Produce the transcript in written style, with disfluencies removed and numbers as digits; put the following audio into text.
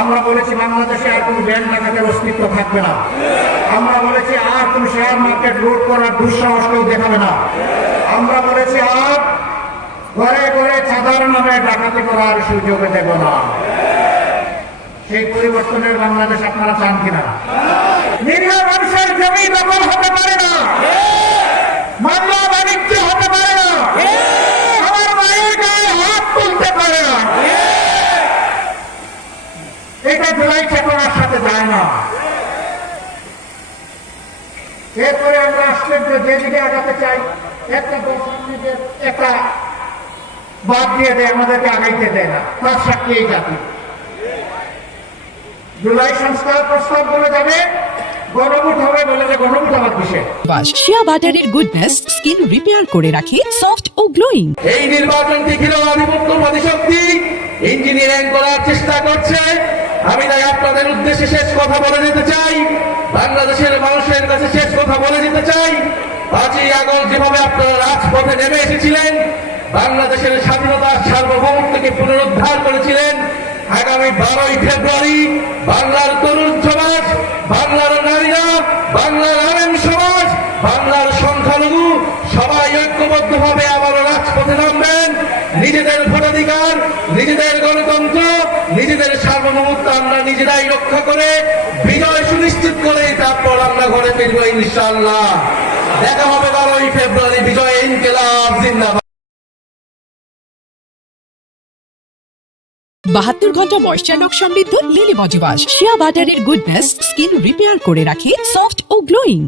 আমরা বলেছি বাংলাদেশে আর কোনো ব্যাংক ডাকাতের অস্তিত্ব থাকবে না। আমরা বলেছি আর কোনো শেয়ার মার্কেট লুট করার দুঃসাহস কেউ দেখাবে না। আমরা বলেছি আর ঘরে ঘরে চাঁদার নামে ডাকাতি করার সুযোগ দেব না। সেই পরিবর্তনের বাংলাদেশ আপনারা চান কিনা? নিরীহ মানুষের জমি দখল হতে পারে না, মামলা বাণিজ্য হতে পারে না, আমার মায়ের গায়ে হাত তুলতে পারে না। এটা জুলাই চেতনার সাথে যায় না। এরপরে আমরা আশ্চর্য যেদিকে আগাতে চাই একটা একটা বাদ দিয়ে দেয়, আমাদেরকে আগাইতে দেয় না। তার সাক্ষী এই জাতি। জুলাই সংস্কার প্রস্তাব বলে যাবে, গণভোট হবে বলে যে গণভোট আবার কিসে? শিয়া বাটারের গুডনেস স্কিন রিপেয়ার করে রাখে সফট ও গ্লোয়িং। এই নির্বাচনটি ঘিরে আধিপত্যবাদী শক্তি ইঞ্জিনিয়ারিং করার চেষ্টা করছে। আমি তাই আপনাদের উদ্দেশ্যে শেষ কথা বলে যেতে চাই, বাংলাদেশের মানুষের কাছে শেষ কথা বলে যেতে চাই। 5ই আগস্ট যেভাবে আপনারা রাজপথে নেমে এসেছিলেন, বাংলাদেশের স্বাধীনতার সার্বভৌমত্বকে পুনরুদ্ধার করেছিলেন, আগামী 12ই ফেব্রুয়ারি বাংলার তরুণ সমাজ, বাংলার নারীরা, বাংলার আলেম সমাজ, বাংলার সংখ্যালঘু সবাই ঐক্যবদ্ধভাবে আবারও রাজপথে নামবেন। নিজেদের ভোটাধিকার, নিজেদের গণতন্ত্র, নিজেদের সার্বভৌমত্ব আমরা নিজেরাই রক্ষা করে বিজয় সুনিশ্চিত করে তারপর আমরা ঘরে ফিরবো ইনশাআল্লাহ। দেখা হবে 12ই ফেব্রুয়ারি। বিজয় ইনকিলাব জিন্দাবাদ। 72 ঘন্টা ময়েশ্চার লক সমৃদ্ধ লিলি বডি ওয়াশ। শিয়া বাটারের গুডনেস স্কিন রিপেয়ার করে রাখে সফট ও গ্লোয়িং।